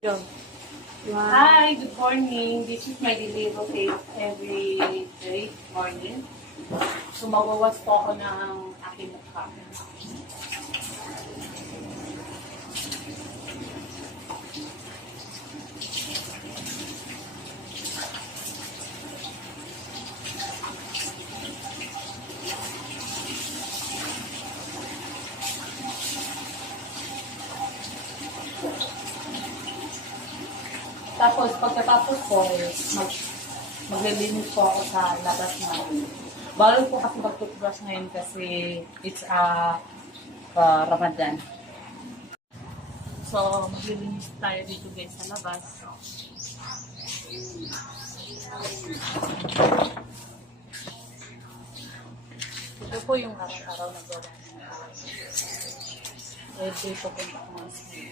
Yun. Wow. Hi, good morning. This is my daily routine every day morning. So, magwawas po ako ng aking mukha. Tapos, pagkatapos po, maglilinis po ako sa labas namin. Bawal po kasi mag-toothbrush ngayon kasi it's Ramadan. So, maglilinis tayo dito guys sa labas. Ito po yung araw-araw na gawa. Everyday po punta ko ng school.